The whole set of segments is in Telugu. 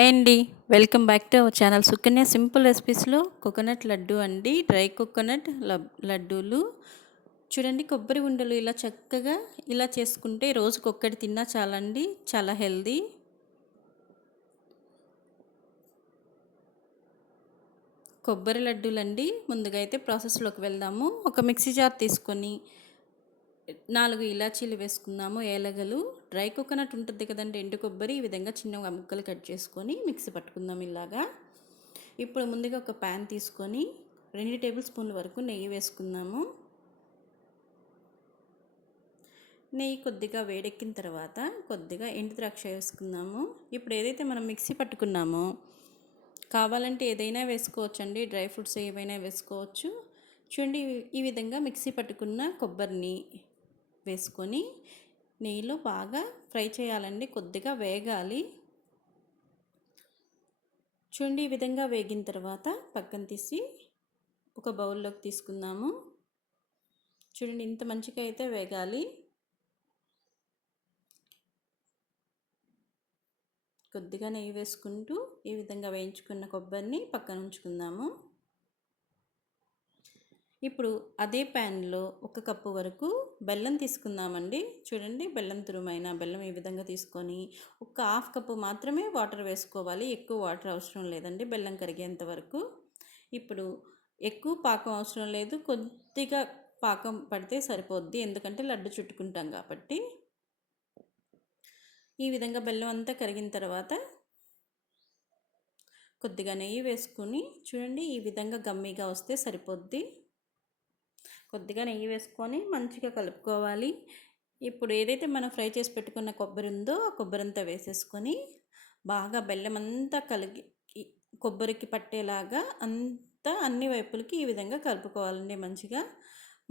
హాయ్ అండి. Welcome back to our channel Sukanya simple రెసిపీస్‌లో కోకోనట్ లడ్డు అండి. డ్రై కోకోనట్ లడ్డూలు. చూడండి కొబ్బరి ఉండలు ఇలా చక్కగా ఇలా చేసుకుంటే రోజుకొక్కటి తిన్నా చాలండి. చాలా హెల్తీ. కొబ్బరి లడ్డూలండి. ముందుగా అయితే ప్రాసెస్‌లోకి వెళ్దాము. ఒక మిక్సీ జార్ తీసుకొని 4 ఇలాచీలు వేసుకుందాము, ఏలగలు. డ్రై కోకోనట్ ఉంటుంది కదండీ, ఎండు కొబ్బరి. ఈ విధంగా చిన్న ముక్కలు కట్ చేసుకొని మిక్సీ పట్టుకుందాం ఇలాగా. ఇప్పుడు ముందుగా ఒక ప్యాన్ తీసుకొని 2 టేబుల్ స్పూన్ల వరకు నెయ్యి వేసుకుందాము. నెయ్యి కొద్దిగా వేడెక్కిన తర్వాత కొద్దిగా ఎండు ద్రాక్ష వేసుకుందాము. ఇప్పుడు ఏదైతే మనం మిక్సీ పట్టుకున్నామో, కావాలంటే ఏదైనా వేసుకోవచ్చండి, డ్రై ఫ్రూట్స్ ఏవైనా వేసుకోవచ్చు. చూడండి, ఈ విధంగా మిక్సీ పట్టుకున్న కొబ్బరిని వేసుకొని నెయ్యిలో బాగా ఫ్రై చేయాలండి, కొద్దిగా వేగాలి. చూడండి, ఈ విధంగా వేగిన తర్వాత పక్కన తీసి ఒక బౌల్లోకి తీసుకుందాము. చూడండి, ఇంత మంచిగా అయితే వేగాలి. కొద్దిగా నెయ్యి వేసుకుంటూ ఈ విధంగా వేయించుకున్న కొబ్బరిని పక్కన ఉంచుకుందాము. ఇప్పుడు అదే ప్యాన్లో 1 కప్పు వరకు బెల్లం తీసుకుందామండి. చూడండి, బెల్లం తురుమైన బెల్లం ఈ విధంగా తీసుకొని ఒక హాఫ్ కప్పు మాత్రమే వాటర్ వేసుకోవాలి. ఎక్కువ వాటర్ అవసరం లేదండి బెల్లం కరిగేంత వరకు. ఇప్పుడు ఎక్కువ పాకం అవసరం లేదు, కొద్దిగా పాకం పడితే సరిపోద్ది, ఎందుకంటే లడ్డు చుట్టుకుంటాం కాబట్టి. ఈ విధంగా బెల్లం అంతా కరిగిన తర్వాత కొద్దిగా నెయ్యి వేసుకుని చూడండి, ఈ విధంగా గమ్మీగా వస్తే సరిపోద్ది. కొద్దిగా నెయ్యి వేసుకొని మంచిగా కలుపుకోవాలి. ఇప్పుడు ఏదైతే మనం ఫ్రై చేసి పెట్టుకున్న కొబ్బరి ఉందో ఆ కొబ్బరి అంతా వేసేసుకొని బాగా బెల్లం అంతా కలిగి కొబ్బరికి పట్టేలాగా అంతా అన్ని వైపులకి ఈ విధంగా కలుపుకోవాలండి మంచిగా.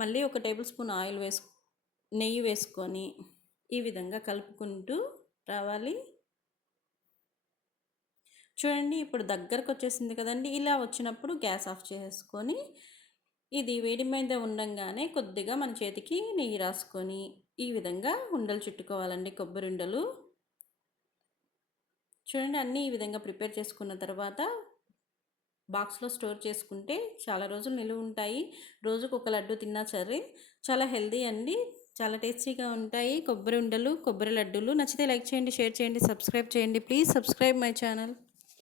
మళ్ళీ 1 టేబుల్ స్పూన్ నెయ్యి వేసుకొని ఈ విధంగా కలుపుకుంటూ రావాలి. చూడండి, ఇప్పుడు దగ్గరకు వచ్చేసింది కదండి. ఇలా వచ్చినప్పుడు గ్యాస్ ఆఫ్ చేసుకొని ఇది వేడి మీద ఉండంగానే కొద్దిగా మన చేతికి నెయ్యి రాసుకొని ఈ విధంగా ఉండలు చుట్టుకోవాలండి, కొబ్బరి ఉండలు. చూడండి, అన్నీ ఈ విధంగా ప్రిపేర్ చేసుకున్న తర్వాత బాక్స్లో స్టోర్ చేసుకుంటే చాలా రోజులు నిలువ ఉంటాయి. రోజుకు ఒక లడ్డు తిన్నా సరే చాలా హెల్తీ అండి. చాలా టేస్టీగా ఉంటాయి కొబ్బరి ఉండలు, కొబ్బరి లడ్డూలు. నచ్చితే లైక్ చేయండి, షేర్ చేయండి, సబ్స్క్రైబ్ చేయండి. Please subscribe my channel.